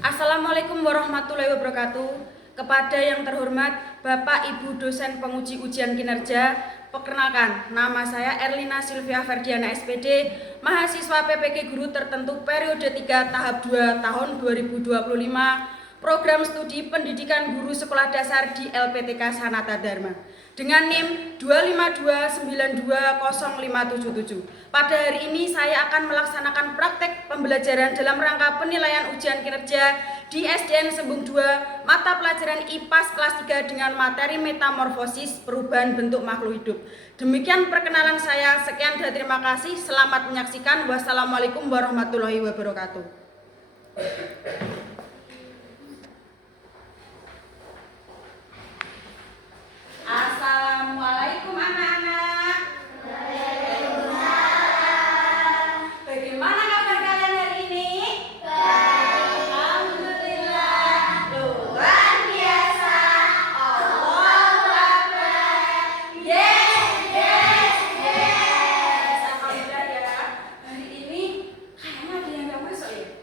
Assalamualaikum warahmatullahi wabarakatuh. Kepada yang terhormat Bapak Ibu dosen penguji ujian kinerja, perkenalkan, nama saya Erlina Sylvia Ferdiana SPD, mahasiswa PPG Guru Tertentu periode 3 tahap 2 tahun 2025, program studi pendidikan guru sekolah dasar di LPTK Sanata Dharma dengan NIM 252920577. Pada hari ini saya akan melaksanakan praktek pembelajaran dalam rangka penilaian ujian kinerja di SDN Sembung 2 mata pelajaran IPAS kelas 3 dengan materi metamorfosis perubahan bentuk makhluk hidup. Demikian perkenalan saya, sekian dan terima kasih. Selamat menyaksikan. Wassalamualaikum warahmatullahi wabarakatuh. Assalamualaikum anak-anak. Waalaikumsalam. Bagaimana kabar kalian hari ini? Baik. Alhamdulillah. Luar biasa. Allahu Akbar. Yes. Alhamdulillah ya. Hari ini kayaknya ada yang gak masuk ya.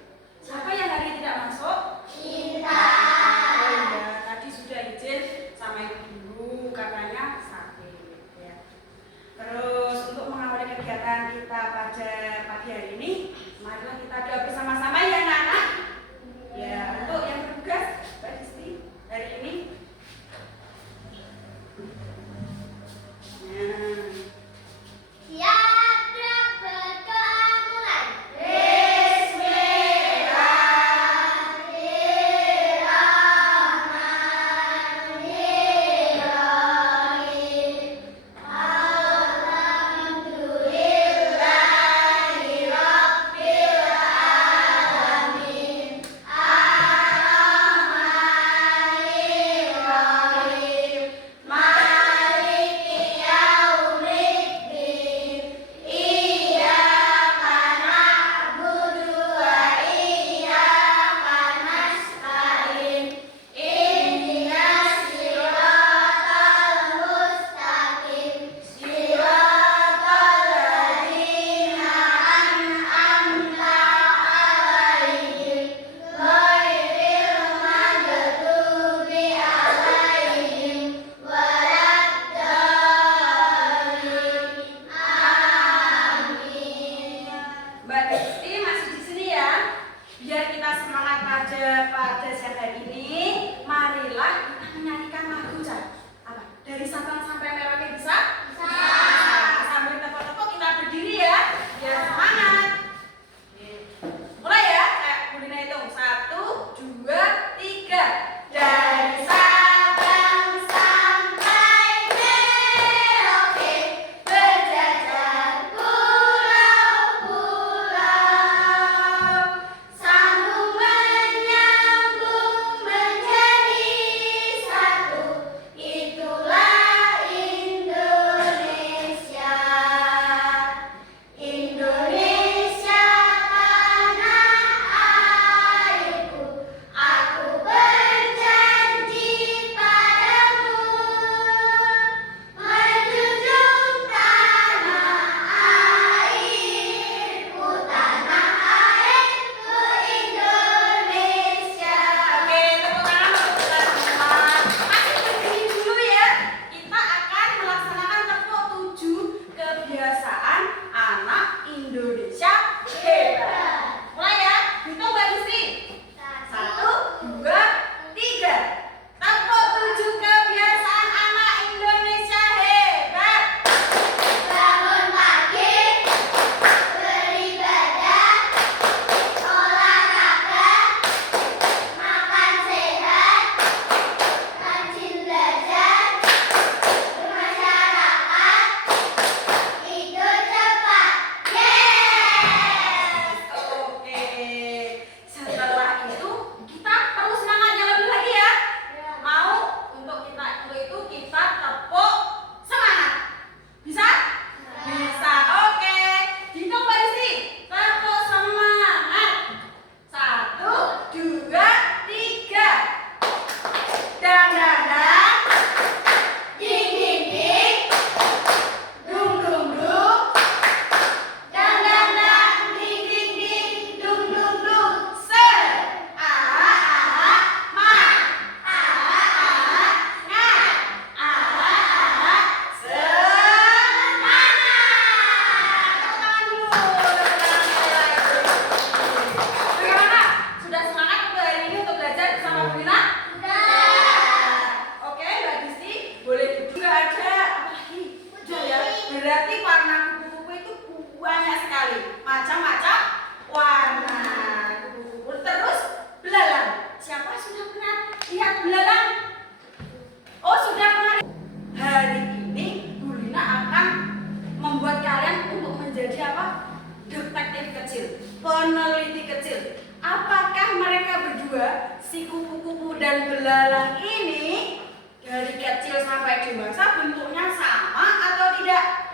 Dan belalang ini dari kecil sampai dewasa bentuknya sama atau tidak?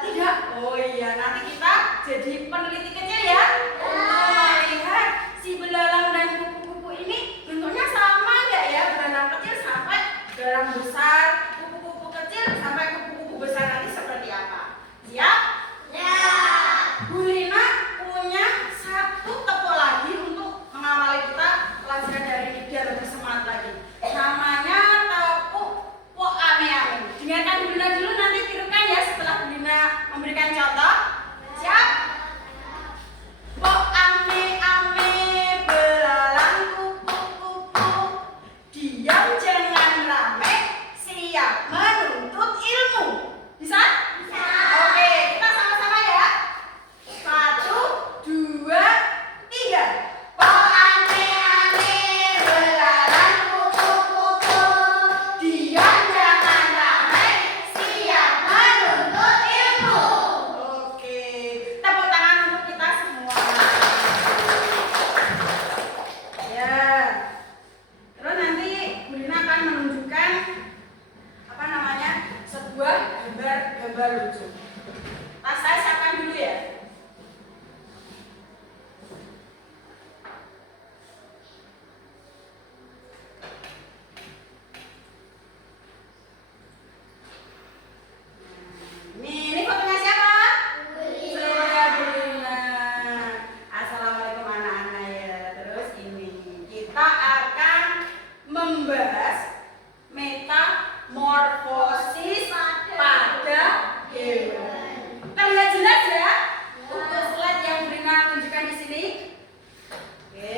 Tidak. Oh iya, nanti kita jadi peneliti kecil ya. Untuk melihat si belalang dan kupu-kupu ini bentuknya sama enggak ya? Belalang kecil sampai belalang besar, kupu-kupu kecil sampai kupu-kupu besar nanti seperti apa? Siap? Ya. Bu Lina punya satu tepuk lagi untuk mengawali kita pelajaran dari ini biar lebih semangat lagi. Namanya tepuk po ame-ame. Dengarkan Bu Lina dulu, nanti tirukan ya setelah Bu Lina memberikan contoh. Siap? Po ame-ame, belalang kupu-kupu, diam jangan rame, siap menuntut ilmu. Bisa? Bisa. Oke, kita sama-sama ya. 1, 2, 3. Po ame-ame, belalang kupu-kupu, diam jangan rame, siap menuntut ilmu. Oke, tepuk tangan untuk kita semua. Ya. Terus nanti Bu Lina akan menunjukkan sebuah gambar lucu. Saya siapkan dulu ya. Ini fotonya siapa? Saya Bu Lina. Assalamualaikum anak-anak ya. Terus ini kita akan membahas metamorfosis pada hewan. Terlihat jelas ya? Untuk slide yang Bu Lina tunjukkan di sini. Oke,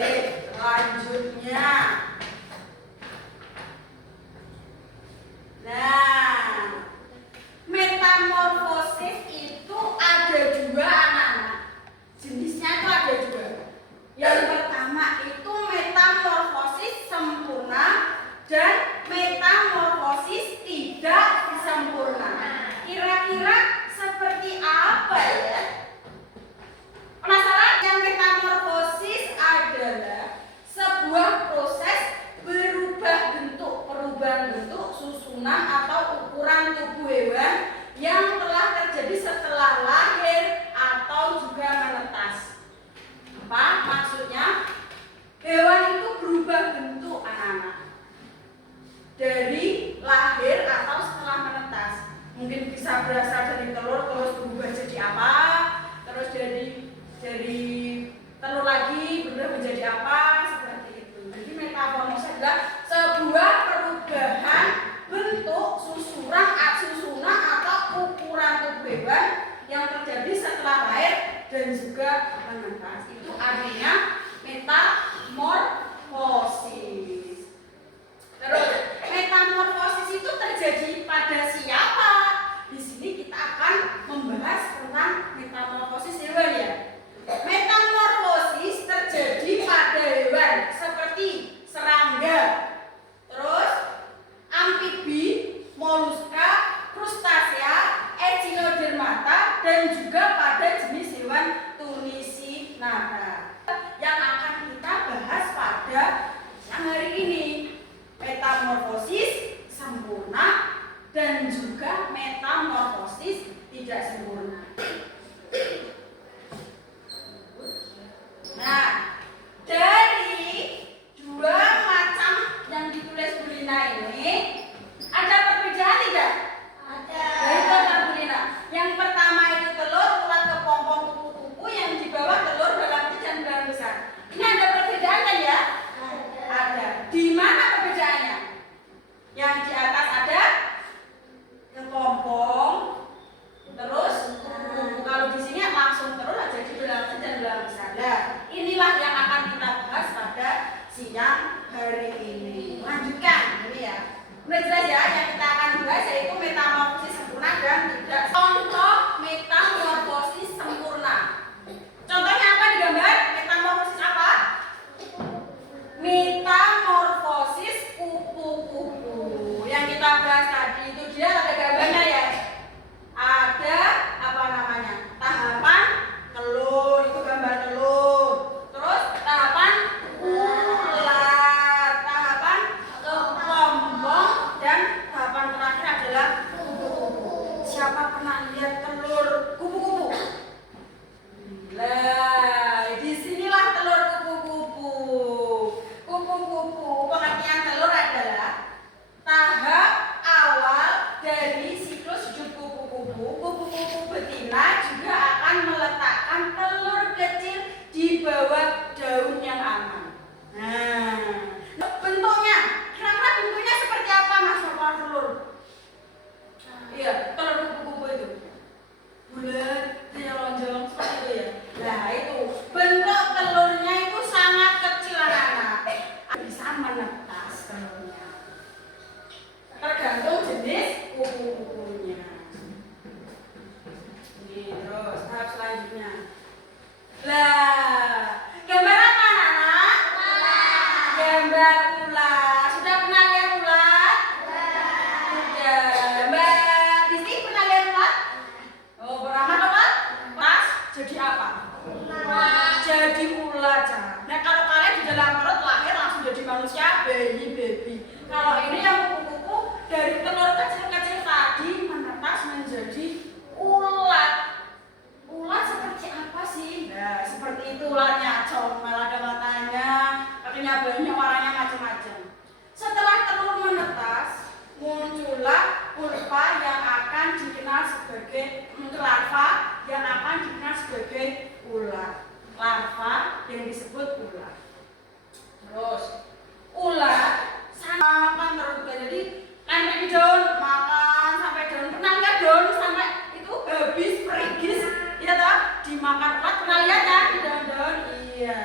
selanjutnya. Nah, metamorfosis itu ada dua anak-anak. Jenisnya itu ada dua. Yang pertama itu metamorfosis sempurna dan metamorfosis tidak sempurna. Kira-kira seperti apa ya? Penasaran? Yang metamorfosis adalah sebuah proses perubahan bentuk, susunan atau ukuran tubuh hewan yang telah terjadi setelah lahir atau juga menetas. Apa maksudnya? Hewan itu berubah bentuk anak-anak. Dari lahir atau setelah menetas. Mungkin bisa berasal dari telur terus berubah jadi apa, terus dari telur lagi berubah menjadi apa, seperti itu. Jadi metamorfosis adalah sebuah perubahan bentuk, susunan atau ukuran tubuh hewan yang terjadi setelah lahir dan juga menetas. Itu artinya metamorfosis. Terus metamorfosis itu terjadi pada siapa? Di sini kita akan membahas tentang metamorfosis hewan ya. Metamorfosis terjadi pada hewan seperti serangga, terus amfibi, moluska, krustasea, echinodermata, dan juga pada jenis hewan tunisinata yang akan kita bahas pada siang hari ini. Metamorfosis sempurna dan juga metamorfosis tidak sempurna. Nah, dari dua macam yang ditulis Bu Lina ini ada perbedaan tidak? Ada. Baiklah Bu Lina. Yang pertama itu telur ulat kepompong kupu-kupu, yang di bawah telur belalang kecil dan belalang besar. Ini ada perbedaan kan ya? Ada. Di mana perbedaannya? Yang di atas ada kepompong, terus kalau di sini langsung terus jadi belalang kecil dan belalang besar. Nah, inilah yang akan kita bahas pada siang hari ini. Lanjutkan ini ya. Udah jelas ya, yang kita akan bahas yaitu metamorfosis sempurna dan tidak. Contoh metamorfosis sempurna. Contohnya apa di gambar? Metamorfosis apa? Metamorfosis kupu-kupu. Yang kita bahas tadi itu dia ada gambarnya ya. Ada apa namanya? Tahapan telur, itu gambar telur. Terus tahapan ular, tahapan gambar ulat. Sudah pernah lihat ulat? Sudah. Mbak Disti pernah lihat ulat? Oh, beramal apa? Pas jadi apa? Jadi ulat. Nah, kalau kalian di dalam perut lahir langsung jadi manusia, baby. Kalau ini yang kuku-kuku dari telur kecil-kecil tadi menetas menjadi ulat. Ulat seperti apa sih? Nah, seperti itu ulatnya. Comel, ada matanya, kakinya banyak, warnanya macam-macam. Setelah telur menetas, muncullah pulpa yang akan dikenal sebagai larva yang akan dikenal sebagai ulat. Larva yang disebut ulat. Terus ulat makan terus, jadi nempel di daun, makan sampai daun. Pernah lihat daun sampai itu habis perigis, iya toh? Dimakan ulat, pernah lihat kan di daun-daun? Iya.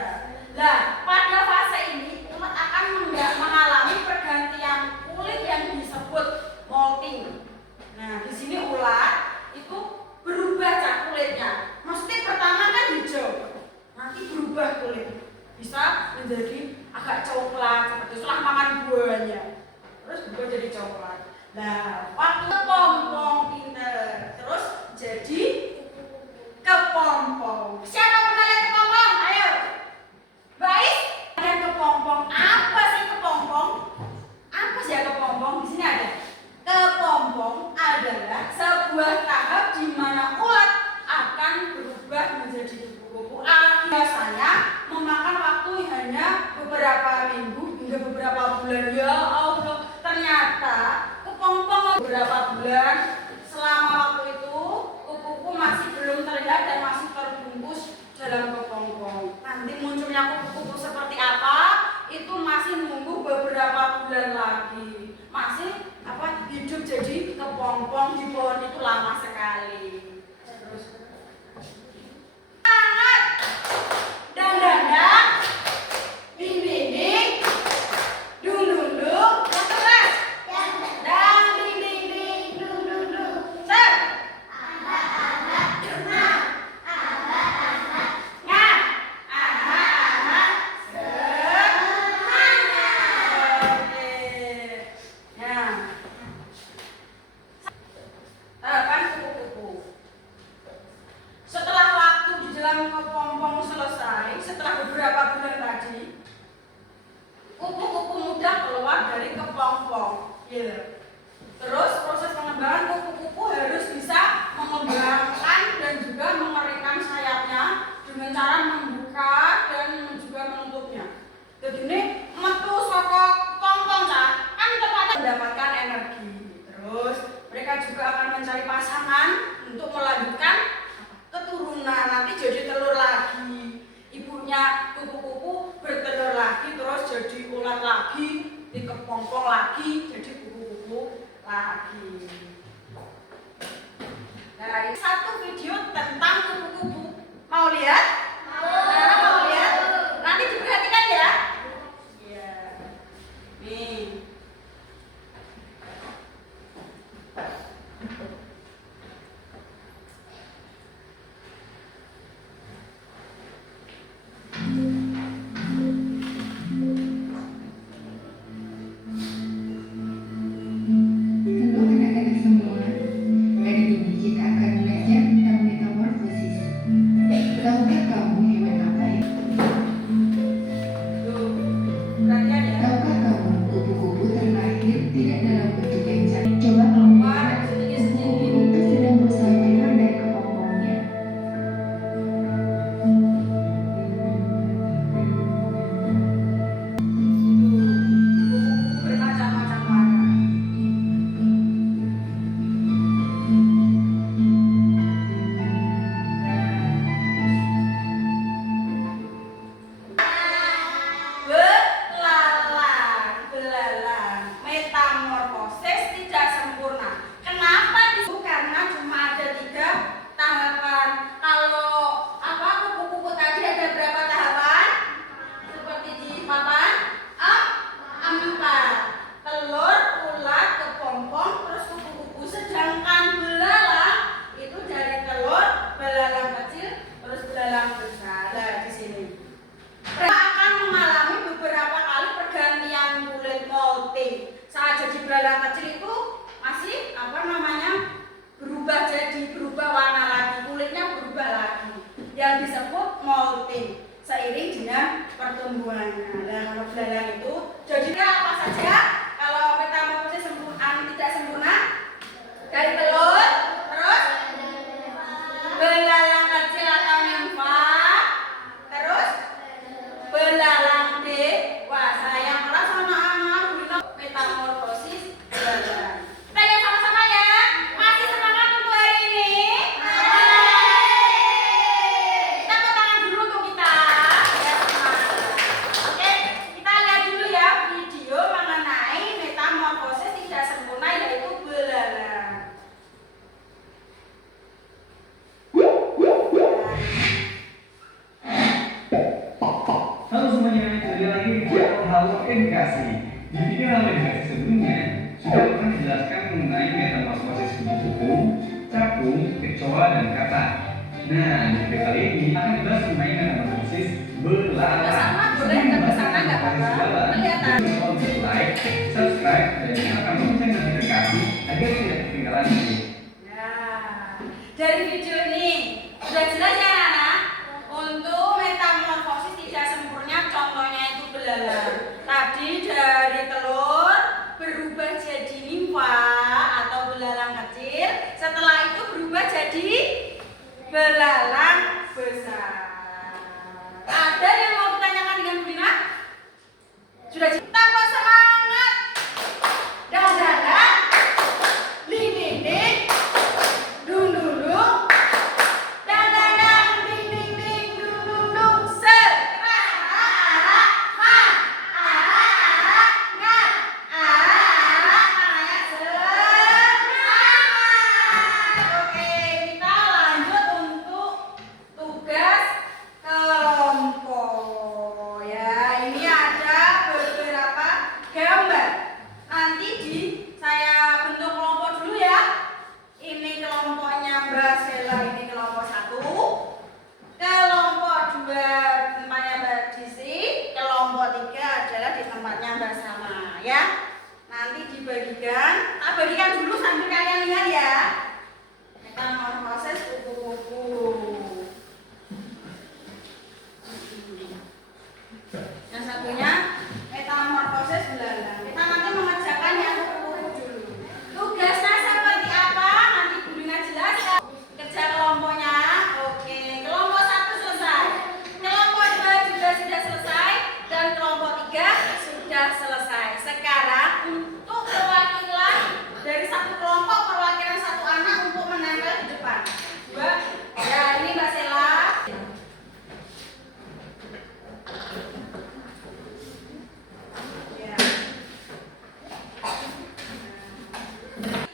Nah, pada fase ini ulat akan mengalami pergantian kulit yang disebut molting. Nah, di sini ulat itu berubah kulitnya. Maksudnya pertama kan hijau, nanti berubah kulit, bisa menjadi agak coklat seperti setelah makan buahnya, terus berubah jadi coklat. Nah, waktu kepompong pinter, terus jadi kepompong. Siapa pernah lihat kepompong? Ayo, baik. Lihat kepompong. Apa sih kepompong? Apa sih kepompong? Di sini ada. Kepompong adalah sebuah tahap di mana ulat akan berubah menjadi kupu-kupu. Biasanya memakan waktu hanya beberapa minggu hingga beberapa bulan. Ya Allah, ternyata kepompong beberapa bulan. Selama waktu itu kupu-kupu masih belum terlihat dan masih terbungkus dalam kepompong. Nanti munculnya kupu-kupu seperti apa itu masih menunggu beberapa bulan lagi. Masih hidup jadi kepompong di pohon itu lama sekali. Terus sangat dan dandang, ding ding ding, dung dung dung, yang keras, dang ding ding ding, dung dung dung, ser, anak ngah, semangat. Oke, nah. Tahapan kupu-kupu. Setelah waktu di dalam kepompong selesai, setelah beberapa bulan tadi, kupu-kupu muda keluar dari kepompong. Ya. Terus proses pengembangan kupu-kupu harus bisa mengembangkan dan juga mengeringkan sayapnya dengan cara membuka dan juga menutupnya. Jadi ini metu saka kepompong kan tempatnya mendapatkan energi. Terus mereka juga akan mencari pasangan untuk melanjutkan keturunan, nanti jadi telur lagi. Ibunya kupu-kupu bertelur lagi, terus jadi ulat lagi, di kepompong lagi, jadi kupu-kupu Kalau belalang itu jadinya apa saja? Kalau metamorfosis tidak sempurna dari telur, terus belalang kecil atau nimfa, terus belalang dewasa yang keras sama anak metamorfosis belalang. Kita lihat sama-sama ya. Masih semangat untuk hari ini? Tepuk tangan dulu untuk kita. Ya, semangat. Oke, kita lihat dulu ya video mengenai metamorfosis tidak sempurna yaitu belalang. Halo semuanya, kembali lagi di channel Halo Edukasi. Di video Halo Edukasi sebelumnya sudah pernah dijelaskan mengenai metamorfosis kupu-kupu, capung, kecoa, dan kata. Nah, di video kali ini akan dibahas mengenai metamorfosis belalang. Bersama boleh, dan bersama nggak apa-apa. Kelihatan. Like, subscribe, dan nyalakan lonceng notifikasi agar tidak ketinggalan video. Nah, dari video ini sudah jelas ya anak-anak, untuk metamorfosis tidak sempurna contohnya itu belalang. Tadi dari telur berubah jadi nimfa atau belalang kecil, setelah itu berubah jadi belalang besar. Ada yang mau ditanyakan dengan Bu Lina? Sudah tambah semangat. Dadah. Ding ding ding. Dung dung dung. Dadah dang ding ding ding dung dung dung. Oke, kita lanjut untuk tugas kelompok ya. Ini ada beberapa gambar. Nanti saya bentuk kelompok dulu ya. Ini kelompoknya Mbak Sela, ini kelompok 1. Kelompok 2 tempatnya Mbak Disi. Kelompok 3 adalah di tempatnya Mbak Sama ya. Nanti dibagikan. Tak bagikan dulu sambil kalian lihat ya. Metamorfosis kupu-kupu. Yang satunya metamorfosis belalang. Kita nanti mengerjakan yang kupu-kupu dulu. Tugasnya seperti apa? Nanti Bu Lina jelaskan. Kerja kelompoknya. Oke, kelompok 1 selesai. Kelompok 2 juga sudah selesai dan kelompok 3 sudah selesai. Sekarang untuk perwakilan dari satu kelompok, perwakilan satu anak untuk menempel di depan. Ya, ini Mbak Sela. Ya.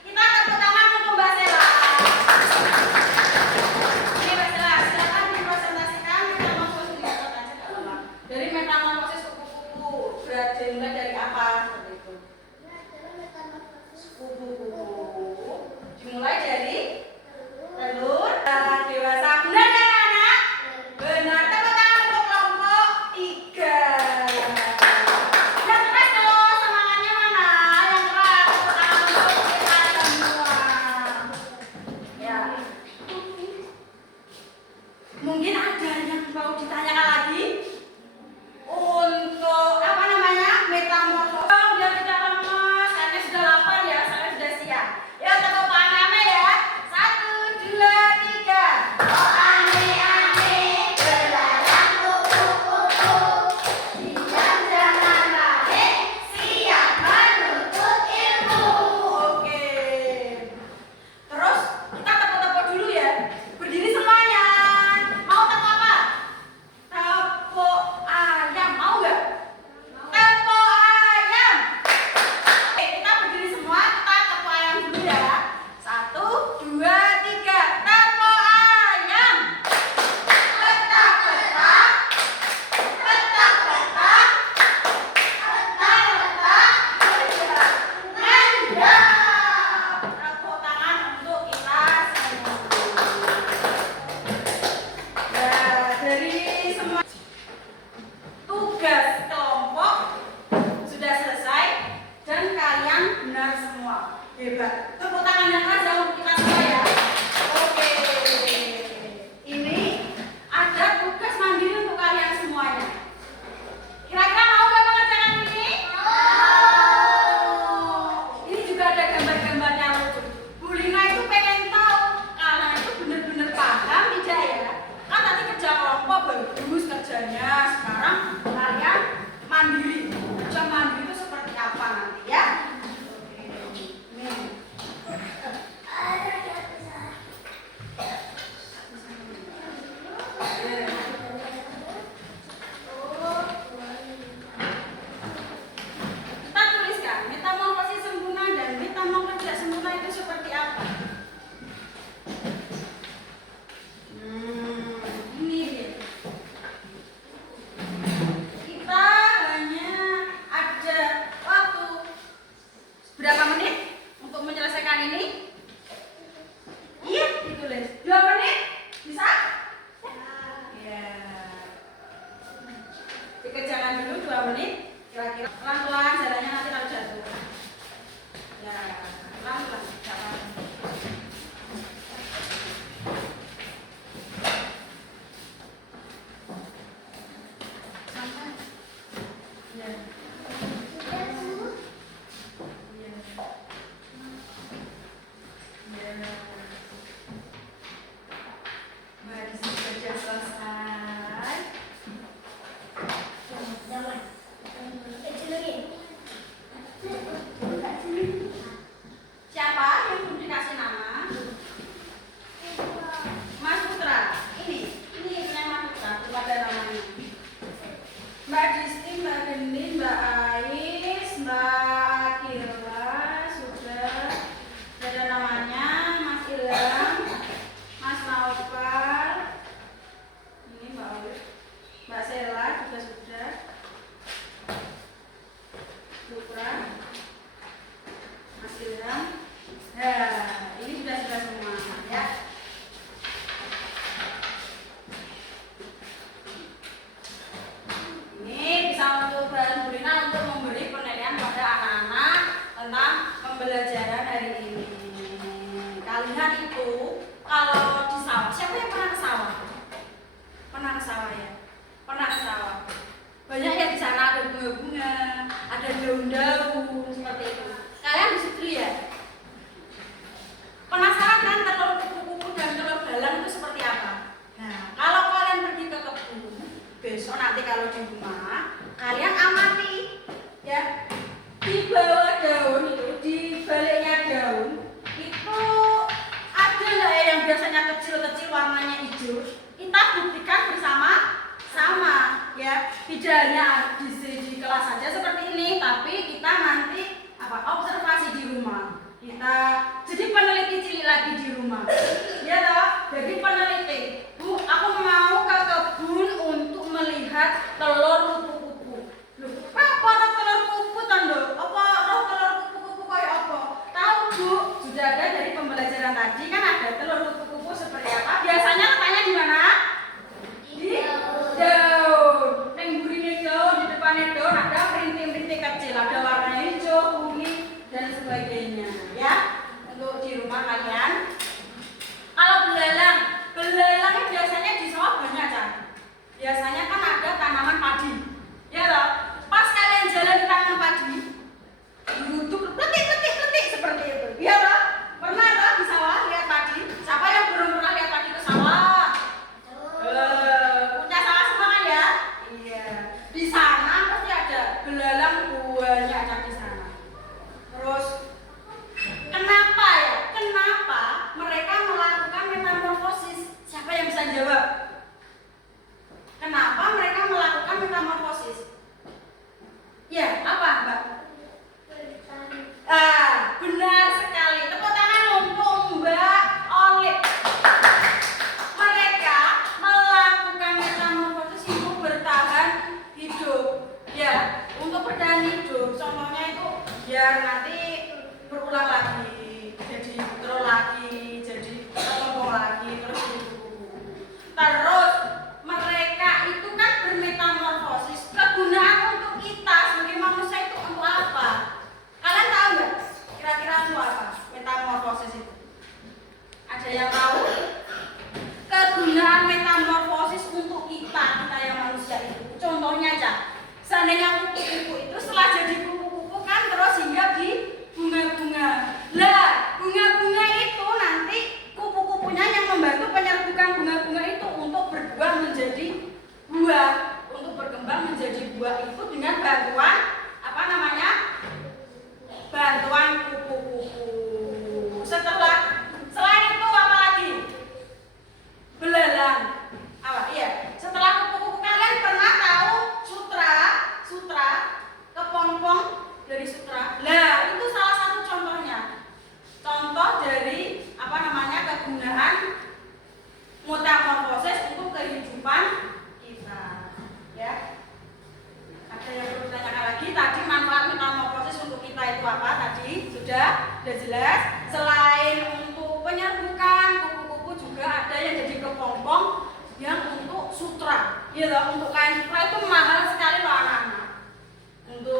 Kita tepuk tangan untuk Mbak Sela. Ini Mbak Sela, silakan dipresentasikan metamorfosis dari metamorfosis kupu-kupu. Dimulai dari apa? Seperti itu. Kupu-kupu dimulai dari telur dewasa. Benar ya anak? Benar. Tepuk tangan untuk kelompok 3. Yang keras dong, semangatnya mana? Yang keras, tepuk tangan untuk kita semua. Ya. Mungkin ada yang mau ditanyakan lagi? Untuk apa namanya? Metamorfosis. Biar tidak lemas, saya sudah lapar ya, saya sudah siap. Ya, tepuk tangannya ya. Kira-kira pelan-pelan jalannya nanti kalau jatuh. Ya, pelan-pelan. Jangan. Sampai. Ya. Siapa yang belum dikasih nama? Mas Putra. Ini punya Mas Putra. Belum ada namanya. Mbak Disti, Mbak Geni, Mbak Ais, Mbak Akila sudah ada namanya. Mas Ilham, Mas Naufal, ini Mbak Olive, Mbak Sela juga sudah. Putra, Mas Ilham. Nah, ini sudah semua ya. Ini bisa untuk bahan Bu Rina untuk memberi penilaian pada anak-anak tentang pembelajaran hari ini. Kalian itu kalau di sawah, siapa yang pernah ke sawah? Pernah ke sawah ya? Pernah ke sawah. Banyak ya di sana ada bunga-bunga, ada daun-daun seperti itu. Kalian di situ ya? Penasaran kan telur kupu-kupu dan telur belalang itu seperti apa? Nah, kalau kalian pergi ke kebun, besok nanti kalau di rumah, kalian amati ya. Di bawah daun itu, di baliknya daun, itu ada nggak ya yang biasanya kecil-kecil warnanya hijau? Kita buktikan bersama-sama ya. Tidak hanya di kelas saja seperti ini, tapi kita nanti observasi di rumah. Kita jadi peneliti cilik lagi di rumah. Ya toh? Jadi peneliti. Bu, aku mau ke kebun untuk melihat telur kupu-kupu. Loh, apa roh telur kupu tondo? Apa roh telur kupu-kupu kayak apa? Tahu Bu, sudah ada dari pembelajaran tadi kan ada telur kupu-kupu seperti apa? Biasanya letaknya di mana? Di daun. Neng burine daun, di depannya daun ada rintik-rintik kecil, ada warna hijau, kuning dan sebagainya ya. Untuk di rumah kalian. Kalau belalang biasanya di sawah banyak kan? Biasanya kan ada tanaman padi. Ya loh. Pas kalian jalan di tanaman padi, duduk letik seperti itu. Ya loh. Pernah loh di sawah lihat padi? Siapa yang belum pernah lihat padi ke sawah? Punya sawah semua kan ya? Iya. Di sana pasti ada belalang banyak ada di sana. Terus kenapa ya? Kenapa mereka melakukan metamorfosis? Siapa yang bisa jawab? Kenapa mereka melakukan metamorfosis? Ya, apa Mbak? Benar sekali. Tepuk tangan untuk Mbak Olive. Mereka melakukan metamorfosis untuk bertahan hidup. Ya, untuk bertahan hidup. Contohnya itu biar nanti berulang lagi, jadi telur lagi, jadi telur lagi, terus kupu-kupu. Terus mereka itu kan bermetamorfosis. Kegunaan untuk kita sebagai manusia itu untuk apa? Kalian tahu nggak? Kira-kira untuk apa metamorfosis itu? Ada yang tahu? Kegunaan metamorfosis untuk kita yang manusia itu. Contohnya aja, seandainya kupu-kupu itu setelah jadi kupu-kupu kan terus hinggap di bunga-bunga. Lah, bunga-bunga itu nanti kupu-kupunya yang membantu penyerbukan bunga-bunga itu untuk berbuah menjadi buah, untuk berkembang menjadi buah itu dengan bantuan apa namanya? Bantuan kupu-kupu. Selain itu apa lagi? Belalang. Apa? Iya. Setelah kupu-kupu kalian pernah tahu sutra, kepompong dari sutra. Lah, itu salah satu contohnya. Contoh dari apa namanya kegunaan metamorfosis untuk kehidupan kita. Ya. Ada yang perlu ditanyakan lagi? Tadi manfaat metamorfosis untuk kita itu apa? Tadi sudah jelas. Selain untuk penyerbukan, kupu-kupu juga ada yang jadi kepompong yang untuk sutra. Ya loh, untuk kain sutra itu mahal sekali loh anak-anak. Untuk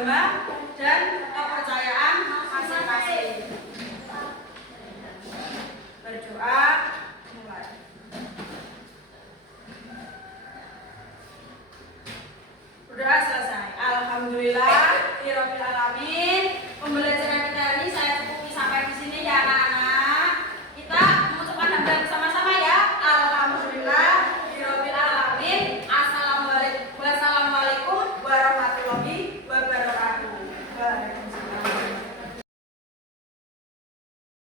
agama dan kepercayaan masing-masing. Berdoa mulai. Berdoa selesai. Alhamdulillah, Rabbil Alamin. Pembelajaran